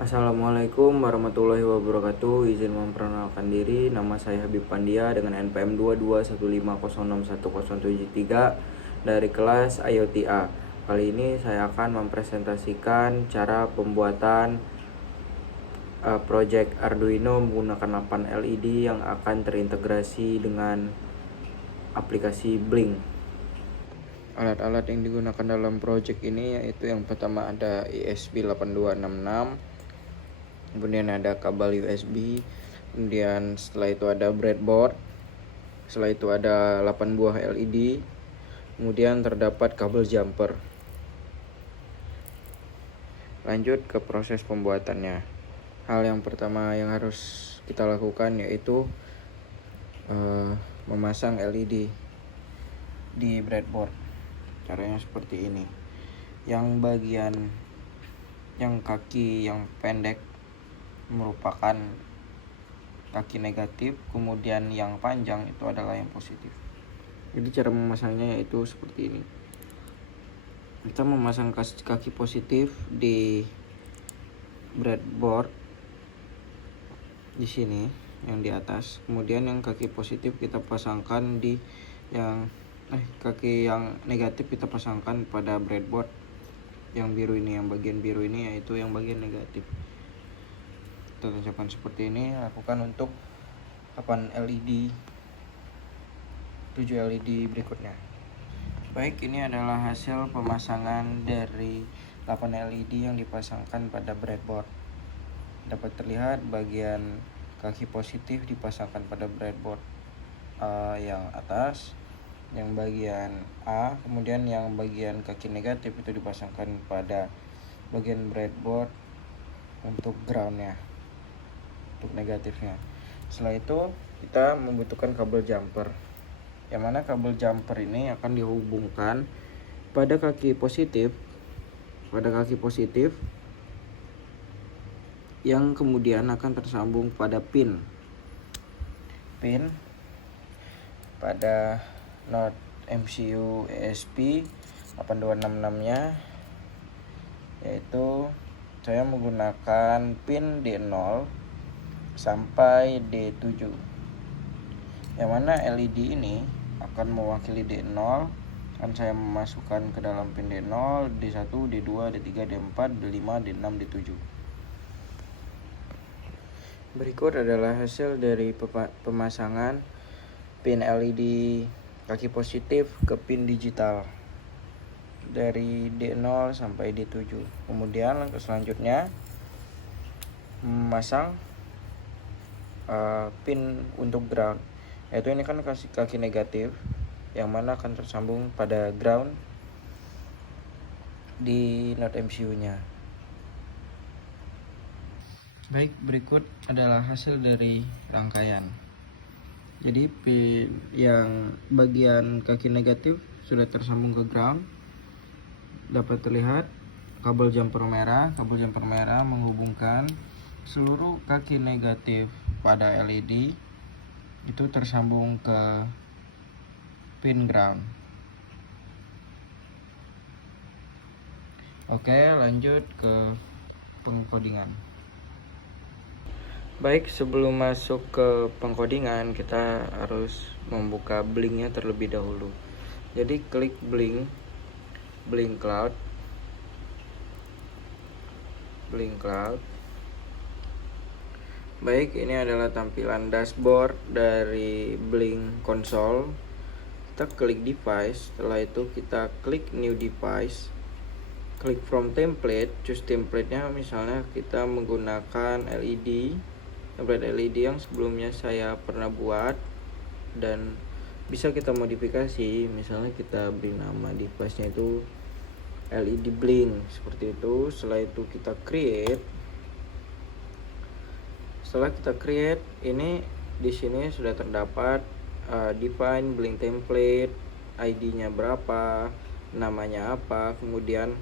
Assalamualaikum warahmatullahi wabarakatuh. Izin memperkenalkan diri, nama saya Habib Pandia dengan NPM 2215061073 dari kelas IoT-A. Kali ini saya akan mempresentasikan cara pembuatan project Arduino menggunakan 8 LED yang akan terintegrasi dengan aplikasi Blink. Alat-alat yang digunakan dalam project ini yaitu yang pertama ada ESP8266, kemudian ada kabel USB, kemudian setelah itu ada breadboard, setelah itu ada 8 buah LED, kemudian terdapat kabel jumper. Lanjut ke proses pembuatannya. Hal yang pertama yang harus kita lakukan yaitu memasang LED di breadboard. Caranya seperti ini. Yang bagian yang kaki yang pendek merupakan kaki negatif, kemudian yang panjang itu adalah yang positif. Jadi cara memasangnya yaitu seperti ini. Kita memasang kaki positif di breadboard di sini yang di atas, kemudian yang kaki positif kita pasangkan di kaki yang negatif kita pasangkan pada breadboard yang biru ini, yang bagian biru ini yaitu yang bagian negatif. Kita tancapkan seperti ini. Lakukan untuk 8 LED 7 LED berikutnya. Baik, ini adalah hasil pemasangan dari 8 LED yang dipasangkan pada breadboard. Dapat terlihat bagian kaki positif dipasangkan pada breadboard yang atas, yang bagian A, kemudian yang bagian kaki negatif itu dipasangkan pada bagian breadboard untuk groundnya, untuk negatifnya. Setelah itu kita membutuhkan kabel jumper, yang mana kabel jumper ini akan dihubungkan pada kaki positif yang kemudian akan tersambung pada pin pada Node MCU ESP8266 nya, yaitu saya menggunakan pin D0 sampai D7, yang mana LED ini akan mewakili D0. Akan saya memasukkan ke dalam pin D0, D1, D2, D3, D4, D5, D6, D7. Berikut adalah hasil dari pemasangan pin LED kaki positif ke pin digital dari D0 sampai D7. Kemudian langkah selanjutnya memasang pin untuk ground, yaitu ini kan kaki negatif yang mana akan tersambung pada ground di Node MCU nya. Baik, berikut adalah hasil dari rangkaian. Jadi pin yang bagian kaki negatif sudah tersambung ke ground. Dapat terlihat kabel jumper merah menghubungkan seluruh kaki negatif pada LED itu tersambung ke pin ground. Oke, lanjut ke pengkodingan. Baik, sebelum masuk ke pengkodingan kita harus membuka Blinknya terlebih dahulu. Jadi klik Blink Cloud. Baik, ini adalah tampilan dashboard dari Blink Console. Kita klik device, setelah itu kita klik new device, klik from template, choose template-nya, misalnya kita menggunakan template LED yang sebelumnya saya pernah buat dan bisa kita modifikasi. Misalnya kita beri nama device-nya itu LED Blink seperti itu. Setelah itu kita create. Setelah kita create, ini di sini sudah terdapat define Blink template, ID-nya berapa, namanya apa, kemudian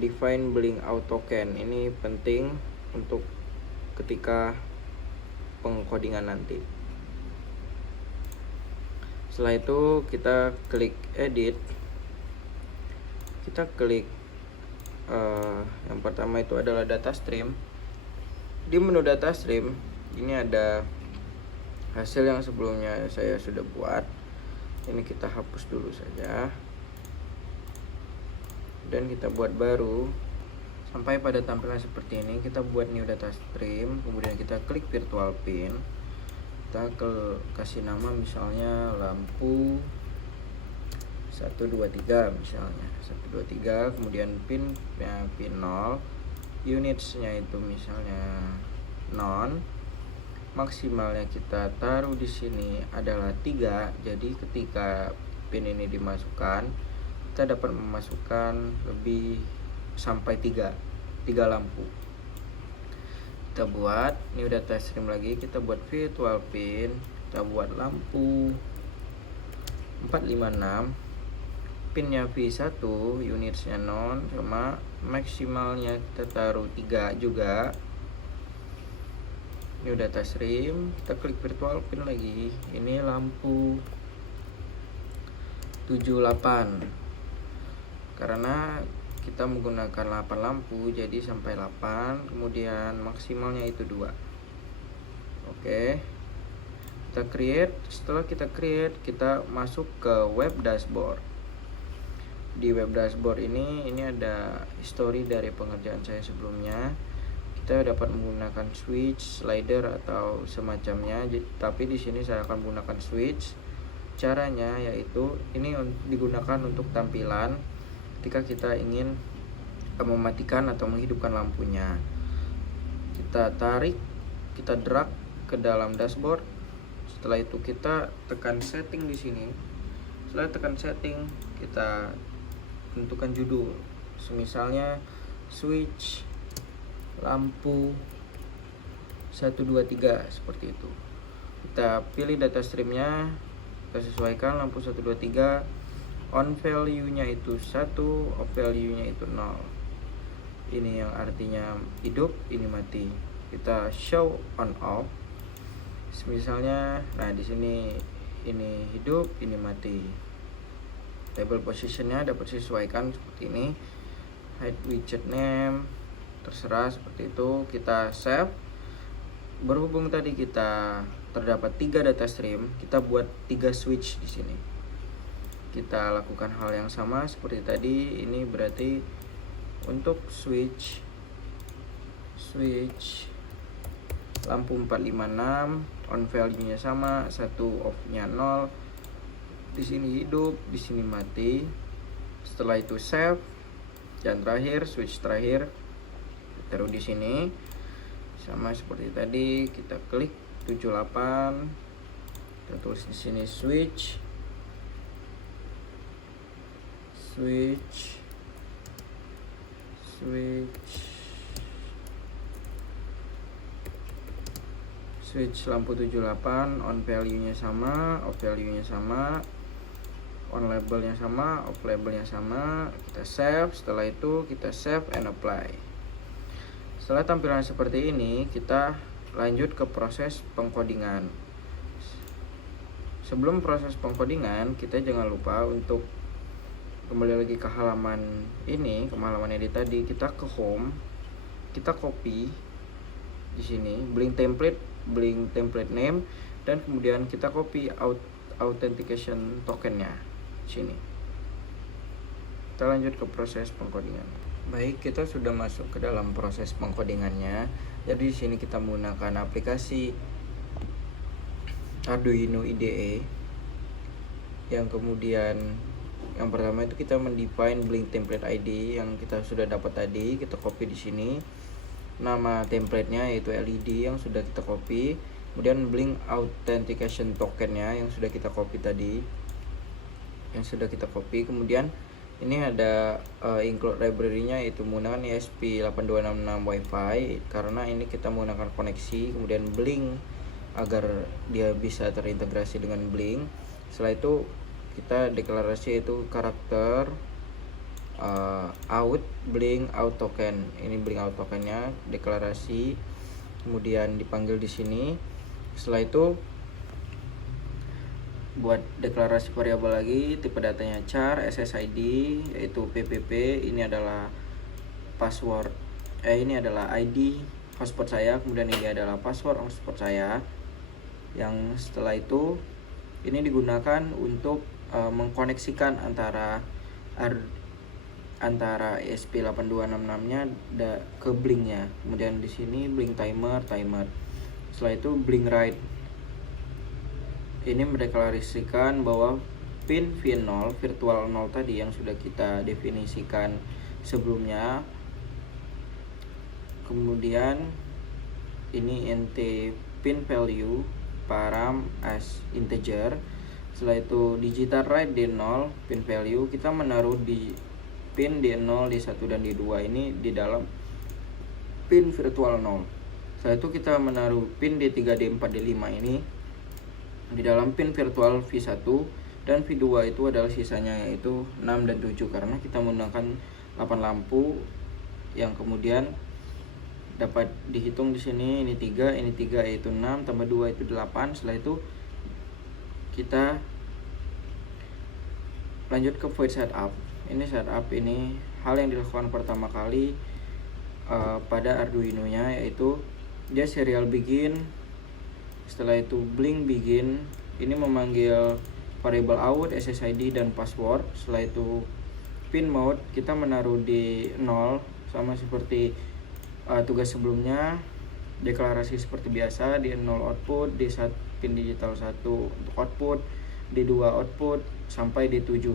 define Blink AutoCAN. Ini penting untuk ketika pengkodingan nanti. Setelah itu kita klik edit, kita klik Yang pertama itu adalah data stream. Di menu data stream ini ada hasil yang sebelumnya saya sudah buat. Ini kita hapus dulu saja dan kita buat baru sampai pada tampilan seperti ini. Kita buat new data stream, kemudian kita klik virtual pin, kita kasih nama misalnya lampu 123 misalnya 123, kemudian pin 0, unitsnya itu misalnya non, maksimalnya kita taruh di sini adalah 3. Jadi ketika pin ini dimasukkan, kita dapat memasukkan lebih sampai 3 lampu. Kita buat new data stream lagi, kita buat virtual pin, kita buat lampu 456, pinnya V1, unitsnya non, sama maksimalnya kita taruh 3 juga. New data stream, kita klik virtual pin lagi, ini lampu 78, karena kita menggunakan 8 lampu jadi sampai 8, kemudian maksimalnya itu 2. Oke, kita create. Setelah kita create, kita masuk ke web dashboard. Di web dashboard ini ada history dari pengerjaan saya sebelumnya. Kita dapat menggunakan switch, slider atau semacamnya, tapi di sini saya akan menggunakan switch. Caranya yaitu ini digunakan untuk tampilan ketika kita ingin mematikan atau menghidupkan lampunya. Kita tarik, kita drag ke dalam dashboard. Setelah itu kita tekan setting di sini. Setelah tekan setting, kita tentukan judul, misalnya switch lampu 123 seperti itu. Kita pilih data streamnya, kita sesuaikan lampu 123, on value nya itu 1, off value nya itu 0. Ini yang artinya hidup, ini mati. Kita show on off, misalnya nah di sini ini hidup, ini mati. Label positionnya dapat disesuaikan seperti ini. Hide widget name terserah seperti itu. Kita save. Berhubung tadi kita terdapat 3 data stream, kita buat 3 switch di sini. Kita lakukan hal yang sama seperti tadi. Ini berarti untuk switch lampu 456, on value nya sama, 1 off nya 0. Di sini hidup, di sini mati. Setelah itu save, dan terakhir switch terakhir taruh di sini sama seperti tadi. Kita klik 78, kita tulis di sini switch lampu 78, on value nya sama, off value nya sama, on labelnya sama, off labelnya sama. Kita save. Setelah itu kita save and apply. Setelah tampilan seperti ini, kita lanjut ke proses pengkodingan. Sebelum proses pengkodingan, kita jangan lupa untuk kembali lagi ke halaman ini, ke halaman edit tadi. Kita ke home, kita copy di sini blink template name, dan kemudian kita copy authentication tokennya sini. Kita lanjut ke proses pengkodingan. Baik, kita sudah masuk ke dalam proses pengkodingannya. Jadi di sini kita menggunakan aplikasi Arduino IDE, yang kemudian yang pertama itu kita mendefine blink template ID yang kita sudah dapat tadi. Kita copy di sini nama templatenya yaitu LED yang sudah kita copy, kemudian blink authentication tokennya yang sudah kita copy tadi, kemudian ini ada include library-nya yaitu menggunakan ESP8266 Wi-Fi, karena ini kita menggunakan koneksi, kemudian blink agar dia bisa terintegrasi dengan blink. Setelah itu kita deklarasi yaitu karakter out blink out token. Ini blink out tokennya deklarasi, kemudian dipanggil di sini. Setelah itu buat deklarasi variabel lagi, tipe datanya char, SSID yaitu PPP. Ini adalah password, ini adalah ID hotspot saya, kemudian ini adalah password hotspot saya. Yang setelah itu ini digunakan untuk mengkoneksikan antara ESP8266-nya ke Blink-nya. Kemudian di sini Blink timer. Setelah itu Blink write. Ini mendeklarasikan bahwa pin V0 virtual 0 tadi yang sudah kita definisikan sebelumnya. Kemudian ini int pin value param as integer. Setelah itu digital write di 0 pin value, kita menaruh di pin D0, D1 dan D2 ini di dalam pin virtual 0. Setelah itu kita menaruh pin D3, D4, D5 ini di dalam pin virtual V1, dan V2 itu adalah sisanya yaitu 6 dan 7 karena kita menggunakan 8 lampu yang kemudian dapat dihitung di sini. Ini 3 yaitu 6 tambah 2 itu 8. Setelah itu kita lanjut ke void setup. Ini setup ini hal yang dilakukan pertama kali pada Arduino nya, yaitu dia serial begin. Setelah itu blink begin, ini memanggil variable out, SSID dan password. Setelah itu pin mode kita menaruh di 0 sama seperti tugas sebelumnya, deklarasi seperti biasa di 0 output, di pin digital 1 untuk output, di 2 output sampai di 7.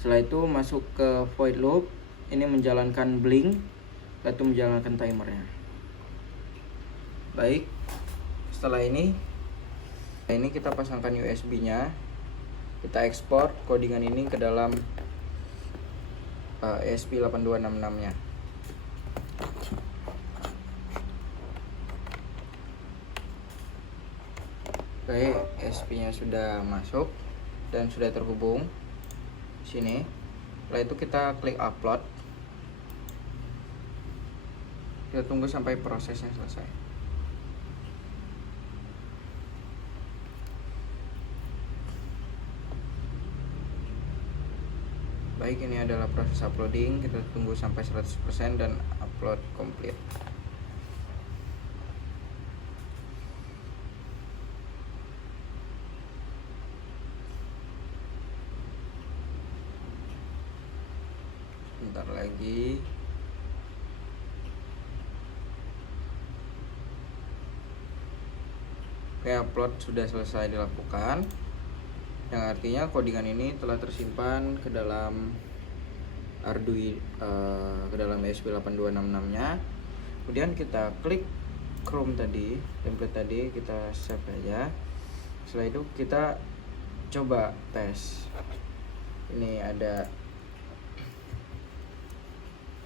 Setelah itu masuk ke void loop, ini menjalankan blink, lalu menjalankan timernya. Baik, setelah ini kita pasangkan USB nya, kita ekspor codingan ini ke dalam ESP8266 nya. Oke, ESP nya sudah masuk dan sudah terhubung sini. Setelah itu kita klik upload, kita tunggu sampai prosesnya selesai. Baik, ini adalah proses uploading, kita tunggu sampai 100% dan upload komplit. Bentar lagi. Oke, upload sudah selesai dilakukan, yang artinya codingan ini telah tersimpan ke dalam Arduino, ke dalam ESP8266 nya. Kemudian kita klik Chrome tadi, template tadi kita save aja. Setelah itu kita coba tes. Ini ada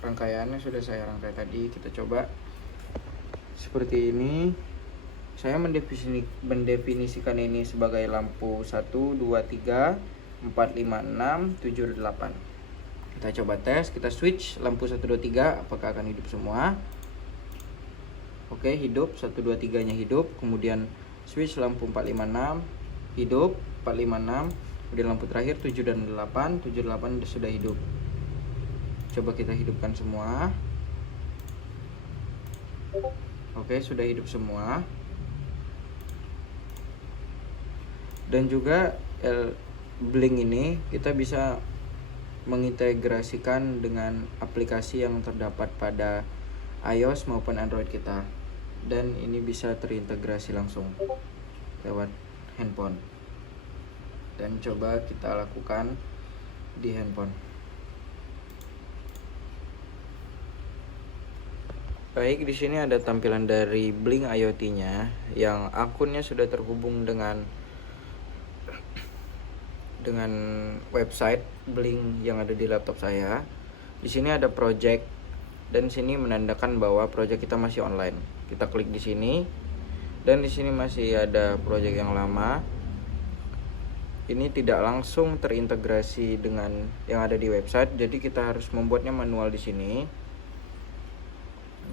rangkaiannya sudah saya rangkai tadi, kita coba seperti ini. Saya mendefinisikan ini sebagai lampu 1, 2, 3, 4, 5, 6, 7, 8. Kita coba tes, kita switch lampu 1, 2, 3, apakah akan hidup semua? Oke, hidup, 1, 2, 3 nya hidup. Kemudian switch lampu 4, 5, 6, hidup, 4, 5, 6. Kemudian lampu terakhir 7 dan 8, 7, 8 sudah hidup. Coba kita hidupkan semua. Oke, sudah hidup semua. Dan juga blink ini kita bisa mengintegrasikan dengan aplikasi yang terdapat pada iOS maupun Android kita, dan ini bisa terintegrasi langsung lewat handphone. Dan coba kita lakukan di handphone. Baik, di sini ada tampilan dari Blink IoT-nya yang akunnya sudah terhubung dengan website Blink yang ada di laptop saya. Di sini ada project dan sini menandakan bahwa project kita masih online. Kita klik di sini dan di sini masih ada project yang lama. Ini tidak langsung terintegrasi dengan yang ada di website, jadi kita harus membuatnya manual di sini.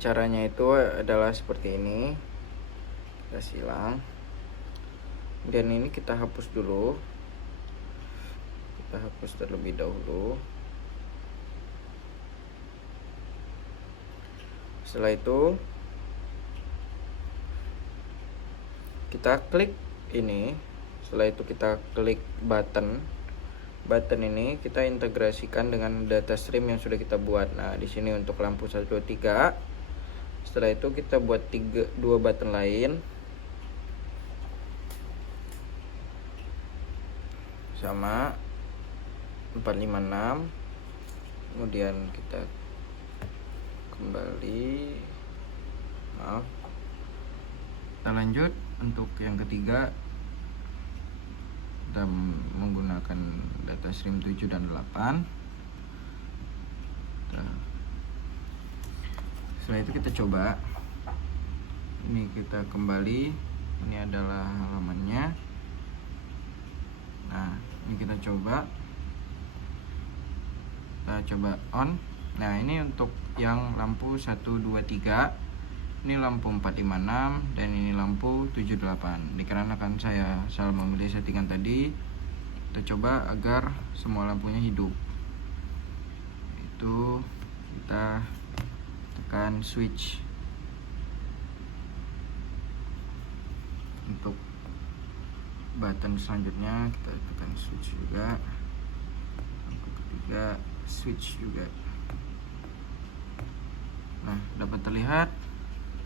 Caranya itu adalah seperti ini. Kita silang. Dan ini kita hapus dulu. Kita hapus terlebih dahulu. Setelah itu kita klik ini. Setelah itu kita klik button ini, kita integrasikan dengan data stream yang sudah kita buat. Nah, di sini untuk lampu 1 2 3. Setelah itu kita buat 2 button lain sama 4 5 6. Kemudian kita kembali, kita lanjut untuk yang ketiga. Kita menggunakan data stream 7 dan 8. Setelah itu kita coba. Ini kita kembali. Ini adalah halamannya. Nah, ini kita coba. Kita coba on. Nah, ini untuk yang lampu 1 2 3. Ini lampu 456 dan ini lampu 78. Dikarenakan saya salah memilih settingan tadi, kita coba agar semua lampunya hidup. Itu kita tekan switch. Untuk button selanjutnya kita tekan switch juga. Lampu ketiga switch juga. Nah, dapat terlihat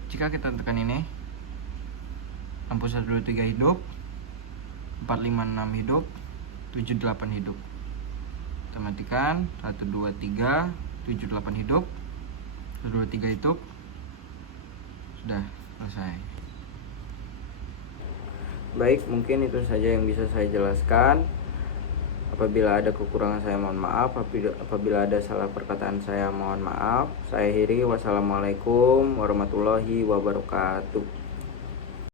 jika kita tekan ini, lampu 1 2 3 hidup, 4 5 6 hidup, 7 8 hidup. Kita matikan 1 2 3, 7 8 hidup, 1 2 3 hidup. Sudah selesai. Baik, mungkin itu saja yang bisa saya jelaskan. Apabila ada kekurangan saya mohon maaf, apabila ada salah perkataan saya mohon maaf. Saya akhiri, wassalamualaikum warahmatullahi wabarakatuh.